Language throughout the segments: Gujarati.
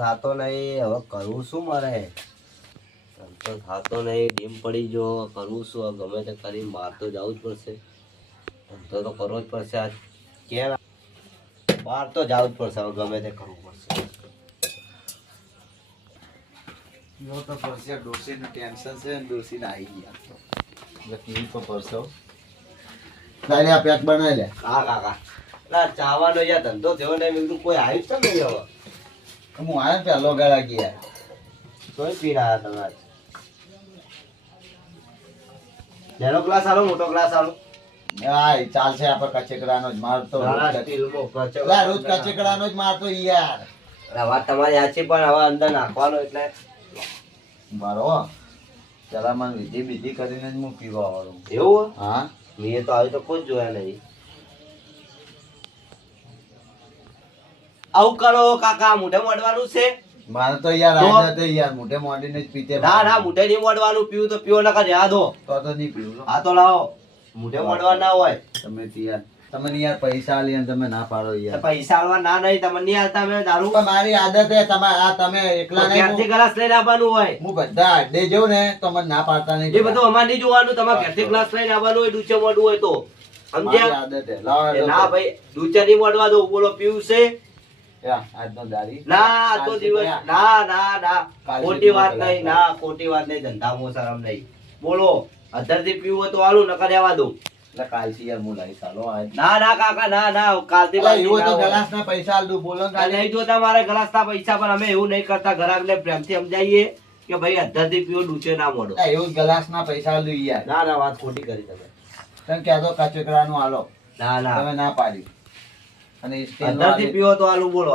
થતો નહીં, હવે કરવું શું મારે? ધંધો થતો નહીં, ડીમ પડી ગયો, કરવું શું? ગમે તે કરી બહાર તો જવું જ પડશે. ધંધો તો કરવો જ પડશે. આજ ક્યાં બહાર તો જવું જ પડશે, હવે ગમે તે કરવું પડશે. તો પડશે. ડોસીનું ટેન્શન છે ને ડોસીને આવી ગયા તો ટીવી પર પડશે. તારે આ પેક બનાવી લે. હા કાકા, ના ચાવાનો યાર ધંધો થયો ને, મેં કીધું કોઈ આવ્યું છે નહીં હવે. હું આવ્યો પેલો ગળા ગયા તોય પીડા તમે આજ. નાનો ગ્લાસ આલો, મોટો ગ્લાસ આલો. હા ચાલશે. આપણે કચેકડાનો જ મારતો રોજ કચેકડાનો જ મારતો યાર. વાત તમારી સાચી, પણ હવે અંદર નાખવાનો એટલે મારો પેલા મને વિધિ બીધી કરીને જ હું પીવા વાળું. એવું? હા મેં તો આવી તો કોઈ જ જોયા નહીં. આવું કરો કાકા, મોઢે મોડવાનું છે. મારે તો યાર આદત છે યાર મોઢે મોડીને જ પીતે. ના ના, મોઢે નહીં મોડવાનું. પીવું તો પીવો, નકર રહ્યા દો. તો નહીં પીવું. હા તો લાવો, મોઢે મોડવા ના હોય. તમે યાર તમને યાર પૈસા આલી અને તમે ના પાડો યાર. પૈસા આલવા ના નહીં, તમને નહીં આલતા મેં દારૂ. પણ મારી આદત છે. તમે એકલા નહીં. ઘેરથી ગ્લાસ લઈને આવવાનું હોય. હું બધા અડ્ડે જઉં ને તો મને ના પાડતા નહીં. એ બધું અમારે નહીં જોવાનું. તમારે ઘેરથી ગ્લાસ લઈને આવવાનું હોય, ડૂચે મોડવું હોય તો. સમજ્યા? આદત છે. લાવો ના ભાઈ, ડૂચે નહીં મોડવા દો. બોલો, પીવું છે? આજનો દારી ના, આ તો દિવસ ના ના ના, ખોટી વાત નહીં. ના, ખોટી વાત નહીં. ધંધામાં શરમ નહીં. બોલો, અધરથી પીવું હોય તો આલું, નકર રહેવા દો. એટલે કાલથી યાર હું લઈ ચાલો. ના ના કાકા, ના ના, કાલથી એવું તો ગ્લાસ ના પૈસા આલ દઉં. બોલો ને નહીં જોતા મારે ગ્લાસ ના પૈસા, પણ અમે એવું નહીં કરતા. ગ્રાહકને પ્રેમથી સમજાવીએ કે ભાઈ અધરથી પીવો, ડૂચે ના મોડો. એવું ગ્લાસ ના પૈસા આલ દઉં યાર. ના ના, વાત ખોટી કરી તમે. તમે ક્યાં તો કચકડા નું આલો. ના ના, તમે ના પાડી. અને અધરથી પીવો તો આલું. બોલો,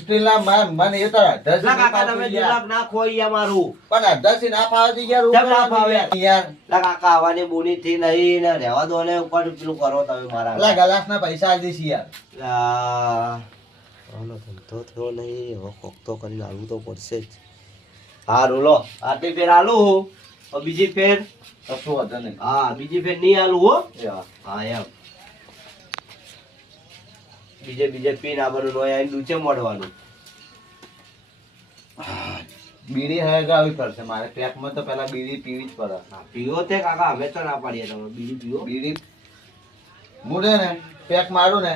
સ્ટીલ ના મને એ તો ના કાકા, તમે દિમાગ ના ખોઈ મારું. પણ અડધાથી ના ફાવે યાર. કેમ ના ફાવે યાર? ના કાકા, આવવાની બોની થી નહીં ને, રહેવા દો ને. ઉપર પેલું કરો તમે મારા. એટલે ગ્લાસ ના પૈસા આલ દઈશ યાર. ધંધો થયો નહીં, હવે કોક તો કરીને આલવું તો પડશે જ. હા રોલો, આટલી ફેર આલું, બીજી ફેર કશું વાંધો નહીં. હા, બીજી ફેર નહીં આલું હો. યા. હા એમ બીજે પીન આવવાનું હોય, ડૂચે મોડવાનું. બીડી હળગાવી પડશે મારે. પેકમાં તો પેલા બીડી પીવી જ પડે. પીવો તે કાકા, અમે તો ના પાડીએ તમે બીડી પીવો. બીડી મુડે ને પેક મારું ને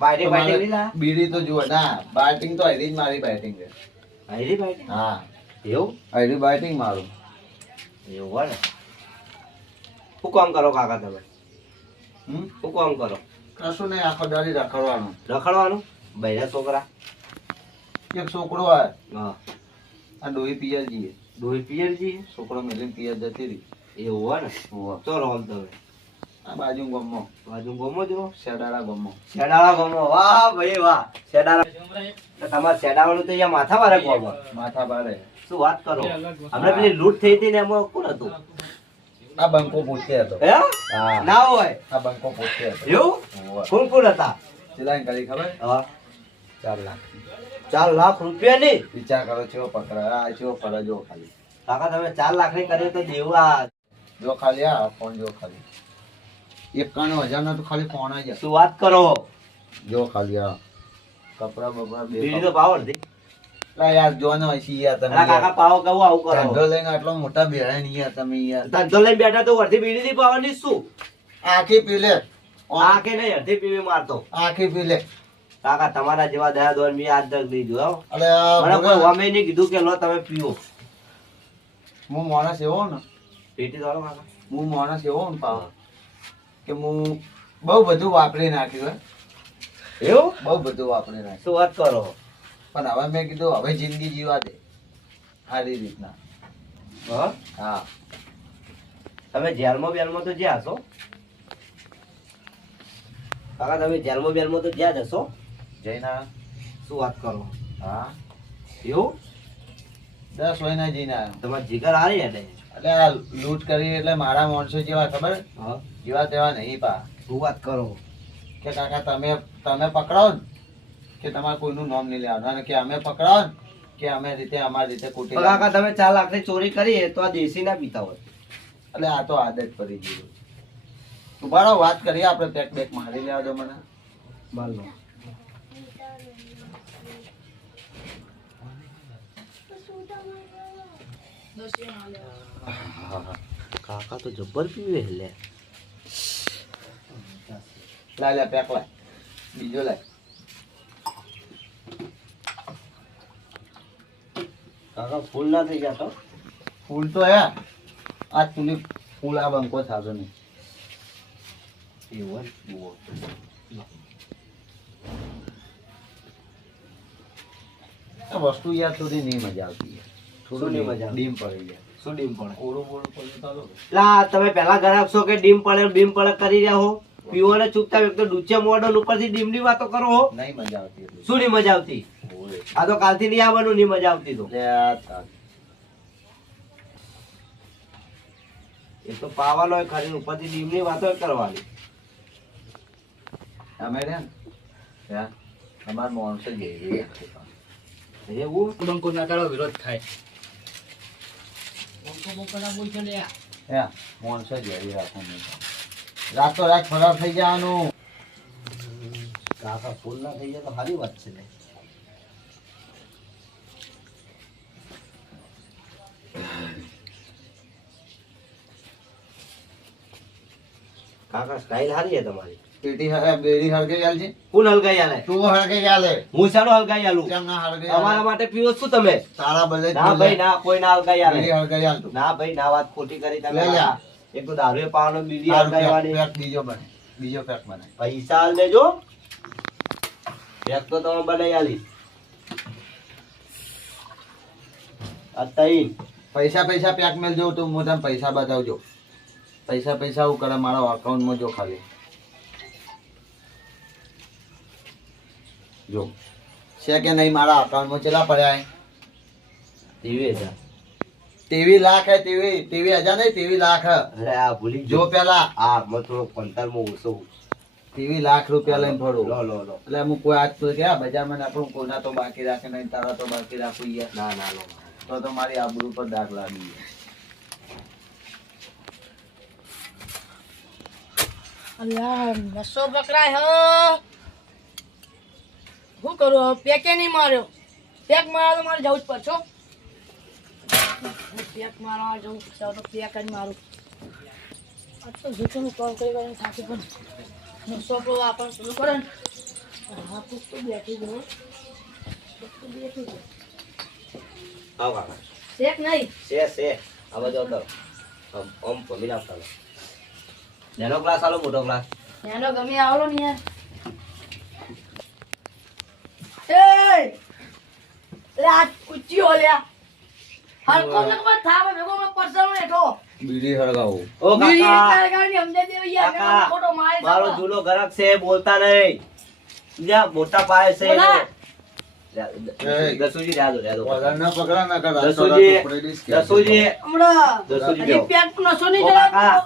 બાઈટિંગ તો બાઈટિંગ મારે લીધા. બીડી તો જુઓ. ના બાઇટિંગ તો હરી જ મારી બાઇટિંગ છે. હરી બાઈટિંગ? હા એવું? હરી બાઇટિંગ મારું. એવું હોય ને. શું કામ કરો કાકા તમે? શું કામ કરો? કશું નહીં, આખો દાડી રખડવાનું. રખડવાનું? બૈરા છોકરા? એક છોકરો આવે. હા. આ ડોહી પિયર જઈએ. ડોહી પિયર જી? છોકરો મેલીને પિયર જતી રહી. એવું હોય ને. હોવે. ચો રોમ તમે? આ બાજુ ગમો બાજુ ગમો જ રહો? શેડાળા ગમો. શેડાળા ગમો. વાહ ભાઈ વાહ. શેડાળા. તમારે શેડાવાનું તો અહીંયા માથા વારે ગમો. માથા બારે. શું વાત કરો? હમણાં પેલી લૂંટ થઈ હતી ને, એમાં કોણ હતું? આ બંકો પૂછતે હતો. હે? હા. ના હોય. આ બંકો પૂછતે હતો. એવું? હોવે. કોણ કોણ હતા? ચલાઈને કરી ખબર? હા. 4 લાખ. 4 લાખ રૂપિયા ની? વિચાર કરો છો પકડા. આ છો ફરજ જો ખાલી. કાકા તમે 4 લાખ ની કર્યો તો દેવા. જો ખાલી આ ફોન જો ખાલી 51,000 નો તો ખાલી ફોન જ. શું વાત કરો? જો ખાલી આ કપડા બપડા બે. બીડી તો પાવર હતી. લા યાર જો ને હસી યાર તમે. અલા કાકા પાવો કહું આવું કરો. ધંધો લઈને આટલો મોટા બેડા નહીં યાર તમે યાર. ધંધો લઈને બેઠા તો વર્ધી બીડી ની પાવાની શું? આખી પી લે. આ કે નહીં અડધી પીવી મારતો. આખી પી લે. કાકા તમારા જેવા દયા દોર મેં આજ તક નહીં જોયો. અલે મને કોઈ વામે નહીં કીધું કે લો તમે પીવો. હું માણસ એવો ને. પેટી દોડો કાકા. હું માણસ એવો ને પાવ કે હું બહુ બધું વાપરી નાખ્યું. એવું? બહુ બધું વાપરી નાખ્યું. શું વાત કરો? પણ હવે મેં કીધું હવે જિંદગી જીવા દે સારી રીતના. હા? હા. તમે જેલમાં બેલમાં તો જ્યાં હશો કાકા? તમે જેલમાં બેલમાં તો જ્યાં જ હશો? જઈને શું વાત કરો? હા એવું? 10 મહિના જઈને આવ્યો. તમારે જીગર હારી એટલે. એટલે આ લૂંટ કરી એટલે મારા માણસો જેવા ખબર હા. જેવા તેવા નહીં પા. શું વાત કરો? કે કાકા તમે પકડાવો ને કે તમારે કોઈનું નામ નહીં લેવાનું અને કે અમે પકડાવો ને કે અમે રીતે અમારી રીતે કુટી. કાકા તમે 4 લાખ ની ચોરી કરી તો આ દેશી ના પીતા હોય. એટલે આ તો આદત પડી ગઈ. તું બાળો વાત કરીએ આપણે. પેક બેક મારી લેવા દો મને. બોલો. કાકા તો જબ્બર પીવે લે. લાય પેક લાય, બીજો લાય. કાકા ફૂલ ના થઈ ગયા તો ફૂલ તો હે આજ તુલી ફૂલ આ બંકો થાતો નહીં. એવું જુઓ આ વસ્તુ યાર થોડી નહીં મજા આવતી યાર. થોડું શું નહીં નહીં મજા ડીમ પડી જાય. શું ડીમ પડે? ઓળું બોળું પડ્યું ચાલો. લા તમે પેલા ઘરે આપશો કે ડીમ પડે બીમ પડે કરી રહ્યા હો. પીવાને ચૂપતા વ્યક્તિ ડૂચે મોડલ ઉપરથી ડીમની વાતો કરો હો. નહીં મજા આવતી એટલી. શું નહીં મજા આવતી? ઓય. આ તો કાલથી નહીં આવવાનું, નહીં મજા આવતી તો. લે આ તાર. એ તો પાવાનો હોય ખરી, ઉપરથી ડીમની વાતો કરવાની. અમે રે ને હે અમાર માણસો જેવી એવું બંકો ના કરો વિરોધ થાય. બંકો બંકો ના બોલ છે લે. હે માણસો જેવી રાખો નહીં. રાતો રાત ફરાર થઈ જવાનું. કાકા ફૂલ ના થઈ જાય તો સારી વાત છે ને. કાકા સ્ટાઈલ સારી છે તમારી. પેટી હરે બેડી હરગે ગાલ છે. કોણ હલગાઈ આલે? તું હરગે ગાલે. હું શાનો હલગાઈ આલું? કેમ ના હરગે અમારા માટે પીવો શું તમે? તારા બદલે ના ભાઈ ના, કોઈ ના હલગાઈ આલે. બેડી હરગે ગાલ તું. ના ભાઈ ના, વાત ખોટી કરી તમે. લે લે. એક તો દારૂ પાવાનો, બીડી તારું હલગાઈવાની. પેક બીજો બને. બીજો પેક બને. પૈસા આલ દેજો. પેક તો તમે બનાવી આલી. આ તઈન પૈસા પૈસા પેક મેલ જો તું મોટા પૈસા બતાવજો. પૈસા પૈસા હું કરે મારા અકાઉન્ટમાં જો ખાલી. જો છે કે નહીં મારા અકાઉન્ટમાં કેટલા પડ્યા હે? 23,000. 23 લાખ હે. 23,000 નહીં 23 લાખ હે. અરે આ ભૂલી જો પેલા આ મત થોડો 15 માં ઓછો. 23 લાખ રૂપિયા લઈને ફરું. લો લો લો. એટલે હું કોઈ આજ તો ગયા બજારમાં આપણું કોઈના તો બાકી રાખે નહીં, તારા તો બાકી રાખું યાર. ના ના લો. તો મારી આબરૂ પર દાગ લાગી ગયા. અલ્યા નસો પકડાય હો. શું કરું હવે? પેકે નહીં માર્યો. પેક મારવા તો મારે જવું જ પડશે હો. પેક મારવા જવું પડશે તો પેક જ મારું. આ તો જૂઠું કામ કરી કરીને થાકી પણ નસો પેલો આપણને શરૂ કરે ને. હા તો બેઠી ગયો. બેઠી ગયો. આવ કાકા. શેક નહીં. છે આ બધો તો ઓમ ભમી નાખતા લો. નાનો ગ્લાસ આલો, મોટો ગ્લાસ. એનો ગમે આવલો ને યાર. એ લે આ કુચીઓ લ્યા. હલકો ને કોઈ થાવે ભેગો મે પરસમ નેઠો. બીડી હળગાવું. ઓ કાકા, ગાડી સમજે દેવ યાર કાકા, ફોટો મારે મારો જૂનો ગ્રાહક છે, બોલતા નહીં. લ્યા મોટા પાયે છે. બોલા. દસુજી રહ્યા દો, રહ્યા દો. પગાર ના પકડા ના કર. દસુજી, દસુજી, હમણાં દસુજી હજી બેહો. પેટ નસો નહીં ઓ કાકા, જરા.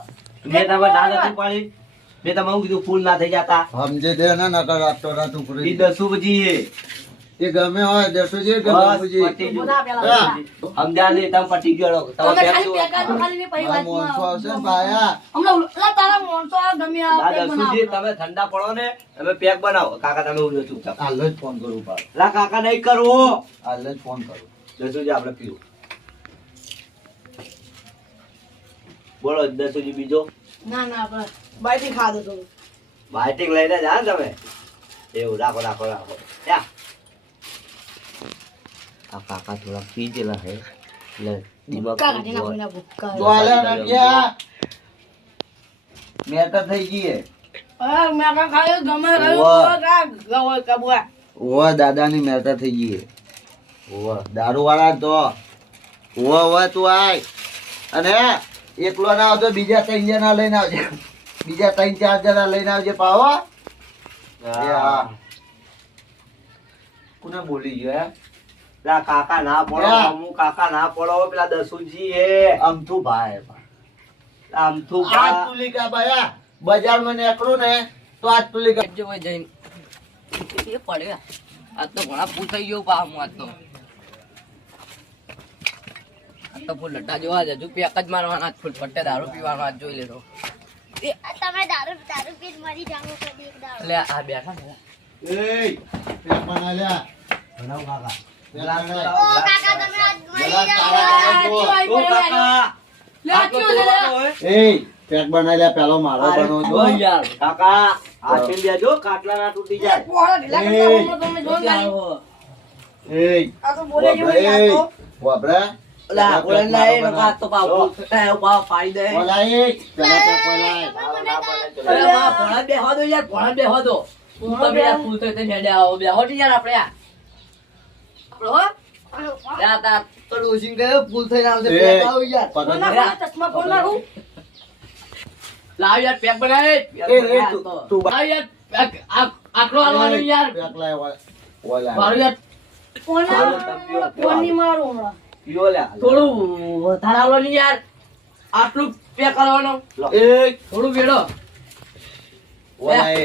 મેં તમે ના નથી પાડી. મેં તમે હું કીધું ફૂલ ના થઈ જતા. સમજે દે ના નકર રાતો રાત ઉપડી. ઈ દસુજી એ ગમે હોય દસુજી ગમે બસ બુજી. પતી ગયું. બોલા પેલા સમજ્યા નહીં, તમે પટી ગયો. તમે તમે પેક ખાલી જુઓ. પેકા તો ખાલી ને પછી આ મોણસો આવશે ને વાતમાં પાયા. હમણાં લા તારા મોણસો આ ગમે આ ના પેક દસુજી, બનાવો. તમે ઠંડા પડો ને, તમે પેક બનાવો. કાકા તમે ઉડો ચૂપચાપ. હાલ જ ફોન કરું પાડ. લા કાકા નહીં કરવો. હાલ જ ફોન કરું. દસુજી આપણે પીવું. બોલો દસુજી બીજો. ના ના બસ બાઈથી ખાધો તો બાઇટિંગ લઈને જા ને તમે. એવું રાખો રાખો રાખો. યા. આ કાકા થોડા પી ગયેલા હે એટલે દિમાગ ભૂક્કા કાઢી નાખો એના ભૂક્કા. તો હાલે રણિયા. મેટર થઈ ગઈ હે. હા મેં કા ખાયો ગમે ખાયો વાહ. તો કા ગવો કબવા. ઓવા દાદાની મેટર થઈ ગઈ હે. ઓવા દારૂ વાળા તો ઓવા તું આય અને એકલો ના આવતો બીજા 3 જણા લઈને આવજે. બીજા 3-4 જણા લઈને આવજે પાવો. એ હા. કોને બોલી ગયો હે? પેલા કાકા ના પડો, યા. અમુક કાકા ના પડો, પેલા દસુજી હે અમથું ભાઈ આમથું આજ તુલિકા ભાયા બજારમાં નીકળું ને તો આજ તુલિકા જો ભાઈ જઈને એ પડ્યા આ તો ઘણા ફૂલ થઈ ગયો પા હું આ તો ફૂલ લટા જોવા જજુ પેક જ મારવાના ફૂલ ફટ્ટે દારૂ પીવાનો આજ જોઈ લેતો તમે દારૂ દારૂ પીને મરી જાઓ કદી એક દારૂ. એટલે આ બેઠા ને એ પેપર આલ્યા બનાવ કાકા. ગ્લાસ તો ઓ, લાવો, ઓ ગ્લાસ કાકા લાવો. તમે આજ મરી ગ્લાસ જાઓ તારા લે, આચું છે, લે. એ પેક બનાવી લે પેલો મારો બનો છો કાકા આ છીન દેજો કાટલા ના તૂટી જાય. પોળા ઢીલા કરતા હમણાં તમને જોન ખાલી. એ આ તો બોલે જેવું નહીં, આ તો. વાપરા લા બોલે ના એ નકા તો પાવ પાવ પાડી દે બોલા એ પેલા પેક બનાય લાવો, ના પડે, ચલો. અરે માં ભણા બેહવા દો યાર ભણા બેહવા દો તું તમે યાર ફૂલ થઈ હેડે આવો બેહો ને યાર આપણે આપણો હો યા તા તો ડોસિંગ ગયો ફૂલ થઈ આવશે એ. પેક આવો યાર ફોન પકડ નાખો ને, ચશ્મા ફોન નાખું. લાવ યાર પેક બનાવે એ, તું લાવ યાર પેક આટલો આલવાનો યાર પેક લાય ઓલા મારું યાર ફોન ફોન ની મારું હમણાં. પીઓ લે. થોડું વધારે આલવાનું યાર આટલું પેક કરવાનો એ થોડું વેડો ઓલા એ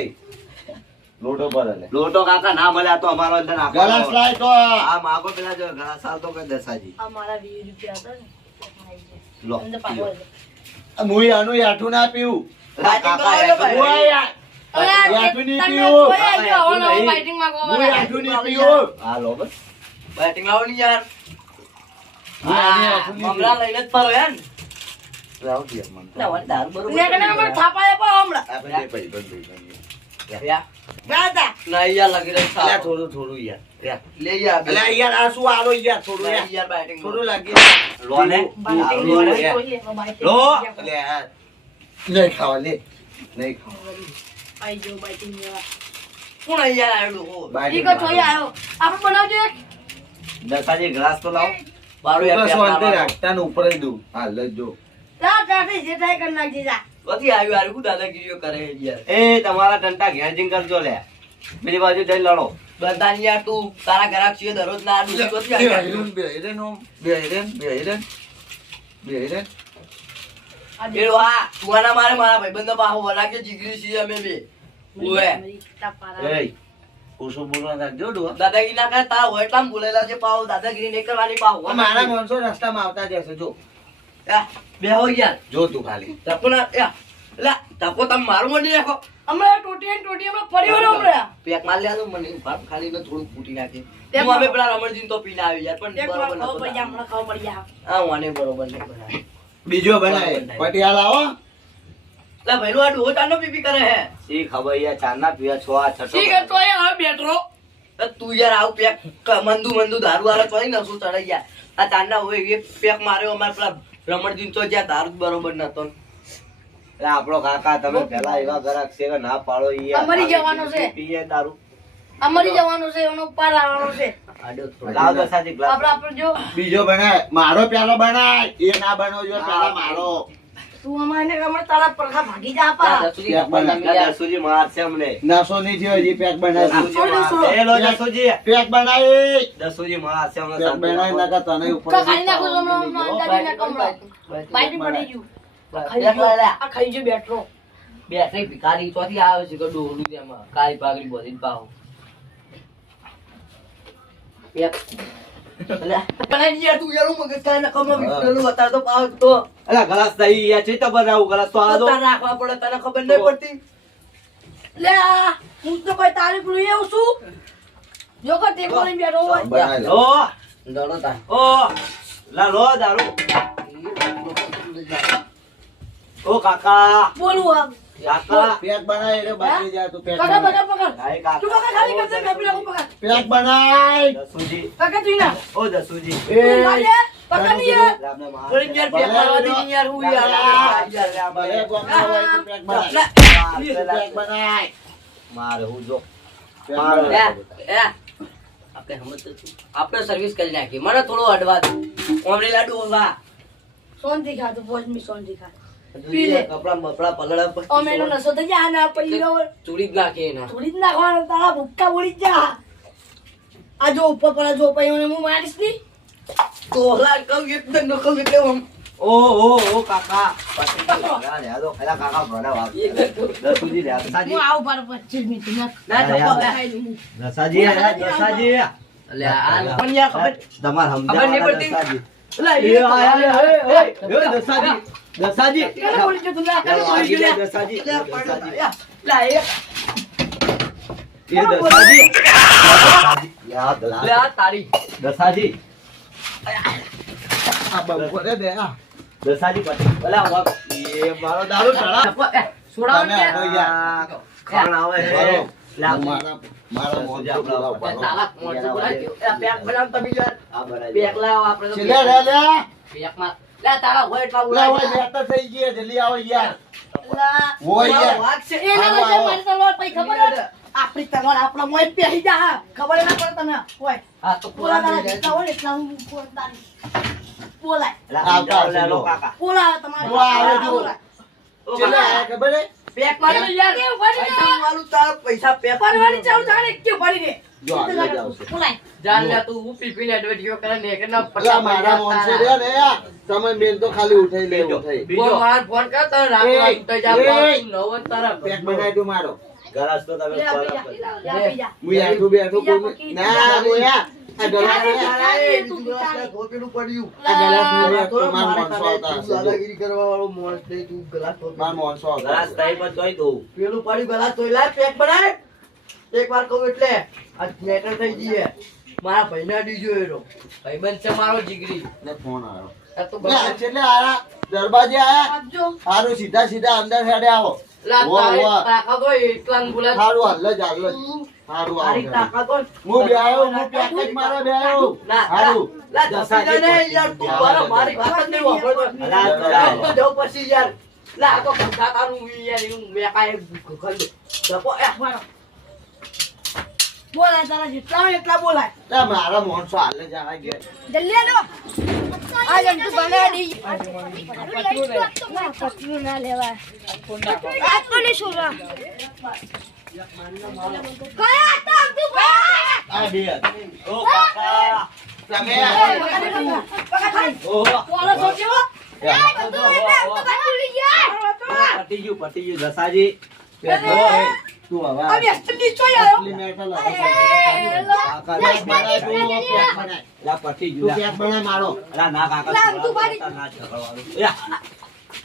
લોટો પર લે લોટો કાકા ના મળે આ તો અમારો અંદર નાખવાનો. ગલાસ લાય તો આ માગો પેલા જો ગ્લાસ આલતો કે દસાજી. આ મારા 20 રૂપિયા હતા ને. લો, અંદર પાછો છે. મુઈ આનું યાઠું ના પીવું લાઈટિંગ કાકા, કરો ભાઈ. ઓય યાર અરે, યાઠું નહીં તમે પીવું. જોયા જ કાકા, હવે યાઠું fighting માં ગોવા મુઈ લાગે. યાઠું નહીં પીવું હા લો બસ. બેટિંગ લાવો ને યાર મુઈ આની યાઠું નહીં મમરા લઈને જ ફરો યાર લાવ દે મને ના વન દારૂ બરોબર ને કને અમારે થાપાય આપો હમણાં. આપણે બે પૈ બંધ યા ગાતા. ના યાર લગી રહ્યું અલ્યા સાહેબ થોડું થોડું યાર. યાર. લે યાર અલ્યા યાર આ શું આલો યાર થોડું યાર યાર બેટિંગ થોડું લાગી લો ને. બાઈટિંગ લો ને. જોઈએ, બાઈટિંગ લો. જોઈએ. અલ્યા નહીં ખાવા લે નહીં ખાવા આઈ જો બાઈટિંગ જેવા. કોણ યાર આવ્યું હો ઠીક છે, જોઈએ આવ્યો. આપણે બનાવજો એક. દસાજી ગ્લાસ તો લાવો. મારું યાર પેક શાંતિ લાવવાનું. રાખતા ને ઉપર જ દઉં હાલ જ જો જા, ત્યાંથી જે થાય કરી નાખજે, જા. નથી આવ્યું યાર હું દાદાગીરીઓ કરે છે યાર એ તમારા ટંટા ઘેરજીંગ કરજો લે. બીજી બાજુ જઈને લડો. બધાની યાર તું તારા ગ્રાહક છે દરરોજ ના દૂધ નથી આવ્યું આ એ આ તુવાના મારે મારા ભાઈબંધનો બાહો વલાકે જીગરી છે અમે બે ઓએ મરી તાપારા. એ ઓછું બોલવા રાખજો ડુઆ. દાદાગીરી ના કરે તારા હોય એટલા બોલેલા છે પાવ દાદાગીરી નહીં કરવાની પાવ મારા માણસો રસ્તામાં આવતા જશે જો બેહો યાર જો તું ખાલી ટપો ના લા ટપો તમે મારું મંડી રાખો હમણાં ટોટી ને ટોટી હમણાં ફરી વળો હમણાં. પેક માર લે તો મને ભાત ખાલી ને થોડું ફૂટી નાખે પેક હું અમે માર. પેલા રમણજીને તો પીને આવી યાર પણ એક વાર બરોબર ખાવા નતો પડી જાય, હમણાં ખાવા પડી જાય. હા મને બરોબર નહીં બનાવે બીજો બનાય પટિયાલા આવો લા ભાઈલો આ ડોહો ચાનો પીપી કરે હે શી ખબર યાર ચાંદના પીવા છો આ છઠ્ઠો. ઠીક છે, તો એ હવે બેઠો. તો તું યાર આવું પેક મંદુ દારૂ વાળા ચોઈ ન શું ચડાઈ ગયા આ ચાંદા હોય એ પેક માર્યો અમારે પેલા રમણજીને તો જ્યાં દારૂ જ બરોબર નતો એટલે આપણો કાકા તમે પેલા એવા ગ્રાહક છે કે ના પાડો ઈ યાર. અમારી જવાનો છે. પીએ દારૂ. અમારી જવાનું છે, એનો પાર લાવવાનો છે. આડો થોડો લાવ દસાજી ગ્લાસ. આપણે જો બીજો બનાય મારો પ્યાલો બનાય એ ના બનાવજો પેલા મારો તું અમારે હમણાં તારા પરખા ભાગી જા આપા. દસુજી મારશે અમને. નાસો નહીં થયો હજી પેક બનાય દસુજી મારશે. એ લો દસુજી. પેક બનાય દસુજી મારશે અમને. પેક બનાય નકા તને ઉપર કા ખાઈ નાખું છું હમણાં, હમણાં અંદાજી નાખ હમણાં. બાઈટી પડી ગયું. ખાઈ ગયો. આ ખાઈ ગયો બેઠો. બેટરી ભિખારી ચોથી આવે છે કે ડોહલું તેમાં કાળી પાઘડી બધી પાવ પણ યાર તું યાર મગજ કાય ન કમ વિકડલું હતા તો પાવ તો અલા ગ્લાસ દઈ યાર છે તો બનાવું ગ્લાસ તો આ દો. તાર રાખવા પડે તને ખબર નહીં પડતી લે આ, હું તો ભાઈ તારી પેલું એવું છું. જો કે ટેકો લઈને બેઠો હોય. બનાય લે. લો. દડો તા ઓ લા લો દારૂ. ઓ કાકા. બોલું આ. કાકા. પેક બનાય એટલે બાકી જા તું પેક પકડ, બનાય. પકડ, પકડ. હાય તું કાકા ખાલી કરશે, મેં પેલા હું પકડ. પેક બનાય દસુજી. કાકા તું ના. ઓ દસુજી. તું ના લે, પકડ ની યાર. આપણે માર. થોડી યાર પેક કરવા દીધી યાર હું યાર ભલે ગોમના હોય તો પેક બનાય પેક બનાય મારે હું જો. પેક મારે. બનાય. આપણે આપણે સર્વિસ કરી નાખી મને થોડો અડવા દે ઓમરી લાડુ વાહ શાંતિ ખા તું, ભોજ મી શાંતિ ખા. પી લે. કપડા બપડા પલળા પર અમે એનો નશો થઈ જાય ને પછી ચૂડી જ નાખી એના થોડી જ નાખવાનું, તારા ભૂક્કા બોલી જ જા. આ જો ઉપર પર આ જો પછી હું મારીશ ની. તોલા કહું એકદમ ન કહું એટલે આમ ઓ કાકા. ના લે આ દો. એલા કાકા ભણાવા. દસુજી લે. દસાજી. હું આવું પર 25 મિનિટ ના ના યાર, ચપ્પો યાર. ખાઈ લઉં. દસાજી દસાજી. એટલે આ કોણ યાર ખબર તમાર ખબર નહીં પડતી. દસાજી. એટલે એ આયા એ દસાજી. દસાજી. કેને બોલી ગયો તું? લે, કેને બોલી ગયો? લે. દસાજી. દસાજી. લા એ એ દસાજી યાદ લે લા આ તારી દસાજી આ બપોરે દે આ દસાજી પછી ભલા એ મારો દારૂ ઢળા છોડાવો તમે ને. આવો યાર. ખાણ આવે હે મારો લા મારા મોઢા ઉડાવ એ પાડો. તારા મોઢે બોલાય. એ પેક બનાવ તમે યાર. આ બરાબર પેક લાવો આપણે તો. છેલ્લે રે લે પેકમાં. લે તારા હોય એટલા લે ઓય બોલાય. બેટા થઈ ગઈ જલ્દી આવો યાર લા, ઓય યાર વાત છે. એના આવો, વચ્ચે આવો. મારી તલવાર પઈ ખબર હે? આપણી તલવાર આપણા મોંએ પહેરી જા હા. ખબર ના પડે તને હોય હા તો પોલા બોલા તારા જેટલા હોય ને એટલા હું પોતાની બોલાય લા આવતા લે લો આવજો. કાકા બોલાય તમારે બોલા આવે જો. બોલાય. છેલ્લે આયા ખબર હે પેક મારી યાર. કેવું પડી રે? પૈસા વાળું તારા પૈસા પેક પરવાની ચાલુ થાય ને કેવું પડી રે? જો આગળ જ આવશે. બોલાય. જાન લે તું હું પીપીને એડવર્ટાઈઝ કરે ને કે ના અલા મારા મોનસો રે ને યાર તમે બેન તો ખાલી ઉઠાઈ લે ઉઠાઈ બીજો માર ફોન કર તો રાત એ, રાત ઉઠાઈ જા એ. પાછું નવો તારા પેક બનાવી દો મારો ગરાસ તો તમે લે ખોરાક આપી કરી. જા. લે આપી જા. હું આઠું બેઠું બીજા કોઈ પકી ના બોયા આ ગલાસ બીજા ને તારે તું તારે. આ ગલાસ નો તો માર મોનસો આવતા હશે જો. દાદાગીરી કરવા વાળો માણસ છે તું ગલાસ તો માર મોનસો આવતા ગરાસ હશે. તઈ પર જોઈ દઉં પેલું પાડી ગલાસ તો લાય પેક બનાય એક વાર કહું એટલે આ મેટર થઈ ગઈ મારા ભાઈના ડીજો એરો ભાઈબંધ છે મારો જીગરી ને ફોન આવ્યો આ તો લે છેલ્લે આયા દરવાજે આયા આપજો. હારું સીધા સીધા અંદર હેડે આવો લા વાહ, તારી વાહ. તાકાત હોય એટલા ને બોલા હારું હાલ જ હાલ જ હારું તારી આવો તાકાત હોય હું બે આવ્યો હું પેક જ મારે બે આવ્યો ના હારું લા દસાજી ને યાર તું બરો મારી વાત જ નહીં વાપરતો અલા, લા તો જવું પછી યાર લા આ તો કંટાળાનું યાર એનું મેકાય ખંડ જપો એ બોલો. બોલાય તારા જેટલા હોય એટલા બોલાય. લે મારા મોનસો હાલ જ આવા ગયા જલ્દી આલો. આ જંતુ બનાવી દી. ના, પતલું ના લેવાય. આ તો નહીં છોડવા. કયા હતા અબ્દુભાઈ? આ બે ઓ કાકા તમે ઓહો બોલો સોચ્યો? અબ્દુભાઈ, અબ્દુભાઈ ભૂલી ગયા. પટી ગયું દસાજી તું હવે આ વ્યસ્તની ચોય આવ્યો. આટલી મેટલ એ, હવે કાકા પેક બનાય તું પેક બનાય લા પટી તું ગયું પેક બનાય મારો અલા ના કાકા લા, તું પાડી. ના ઝઘડવાનું યા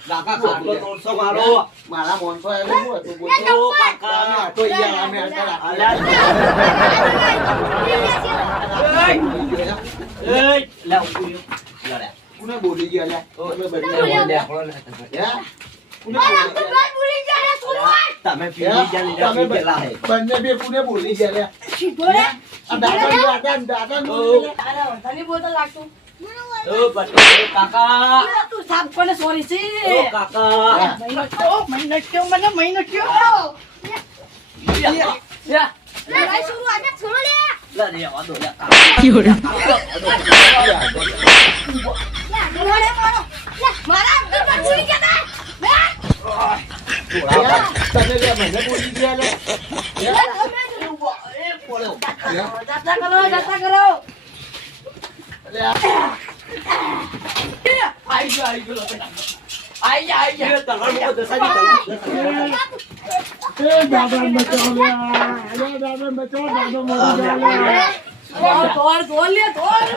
કાકા ખાટલો તોડશો મારો મારા મોનસો એટલે શું હતું બોલ ઓ કાકા આ તો યાર અમે હતા અલા એય લા ઉભી રે કોને બોલી ગયા લે તમે બંને લે બોલ્યા. આપણો હે કોને બોલી ગયા? અબ્દુભાઈ ભૂલી ગયા ને છોડવા. તમે પીડી જા લીધા તમે પીધેલા હે બંને બે કોને બોલી ગયા લે સીધો રે. આ દાદા બોલી ગયા. તારા વધારે બોલતા લાગતું. ઓ પટી કાકા તું સાફ કોને સોરી છે? ઓ કાકા મહિનો કયો? યા લડાઈ શરૂ આજે છોડો લે. લા રે વાદો લે લે, લડે મારો. લે, મારા અબ્દુભાઈ ભૂલી ગયા તા. લે, તમે બે મને બોલી ગયા લે જાતા કરો, જાતા કરો. લે આ આઈ ગયો આઈ ગયા એ તલવાર મૂકો દસાજી તલવાર ધોળ, ધોળ લે, ધોળ.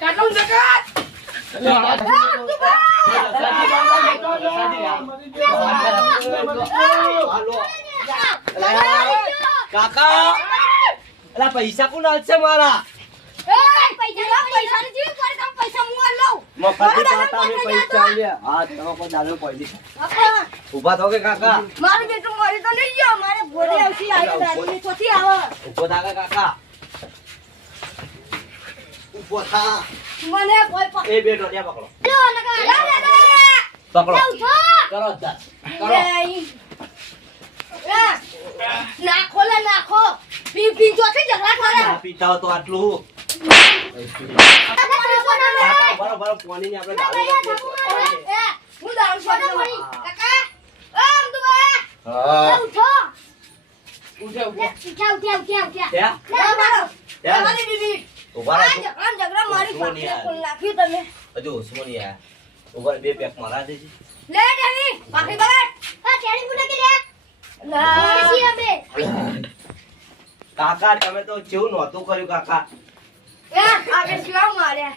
કાઢો ને કાઢ. કાકા અલા પૈસા કોણ આલશે મારા પૈસાની જીવ કરે તમે પૈસા મુઆ લઉં. મફતી પાતા મે પૈસા લ્યા હા તમે કોઈ દારૂ પડી બાપા, ઊભા થો કે કાકા મારું બેટું મરી તો નહીં ગયો. મારે ભોરે આવતી આવી દારૂની ચોથી આવે. ઊભો થા કે કાકા ઊભો થા મને કોઈ પકડો. એ બેટો ત્યાં પકડો લગા, લે, લે, લે. પકડો લે, ઉઠો. કરો દસ કરો લે, ઈ. લે. નાખો લે, નાખો. પી ચોથી ઝઘડા કરે. ના પીતા હો તો આટલું કાકા, બરોબર પાણી ને આપણે ભૈયા, દારૂ ઠાકુર મારે. હું દારૂ છોડો મળી. કાકા, અબ્દુભાઈ, હા ઉઠો. ઉઠે લે, ઉઠે ઉઠ્યા. ત્યાં લે, મારો. ત્યાં તમારી બીબી. ઊભા આ રહો ઝઘડા મારી પાસે ખોલ નાખ્યું તમે. હજુ ઉસ્માની આયા ઊભા બે પેક મારા દેજી લે, દેવી. બાકી બગાડ. હા, ચેડી બુડા કે લે. ના. સી અમે. કાકા તમે તો કેવું નહોતું કર્યું કાકા એ, આગળ શિવાવ માર્યા.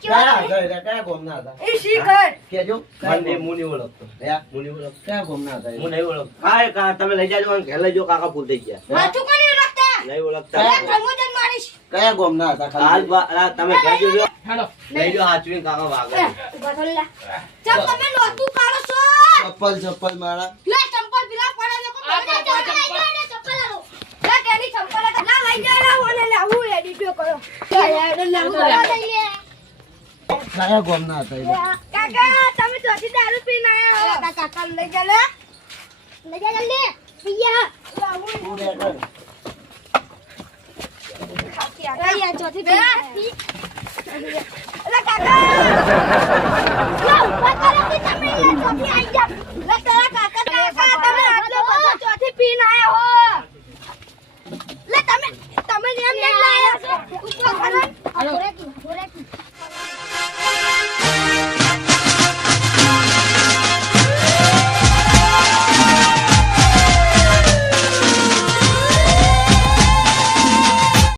કયા હતા એટલે કયા ગોમના હતા એ શીખર કેજો મને હું નહીં ઓળખતો કયા હું નહીં ઓળખતો કયા ગોમના હતા હું નહીં ઓળખતો કાંઈ કા તમે લઈ જાજો અને ઘેર લઈ જાઓ કાકા ભૂલ થઈ ગયા માથું કોની ઓળખતા નહીં ઓળખતા પ્રમોદન મારીશ કયા ગોમના હતા હાલ ખાલી તમે ઘેર જોજો હેલો લઈ જાઓ હાચવીને કાકા વાગે ઉભા થો લે ચમ તમે નોતું કાઢો છો ચપ્પલ મારા લે ચંપલ બિલા પડે લોકો ચંપલ આલો લે કેની ચંપલ ના લઈ જાય લા ઓને લે હું એડિટ કરો કયા ગોમના હતા એટલે કાકા તમે ચોથી દારૂ પીને આયા હો કાકા લઈ જા લે લઈ જા જલ્દી પિયા તું રે કર. કાકા ચોથી પી અલા કાકા લો કાકા કે તમે ચોથી આઈ જા લે તારા કાકા તમે આટલો બધો ચોથી પીને આયા હો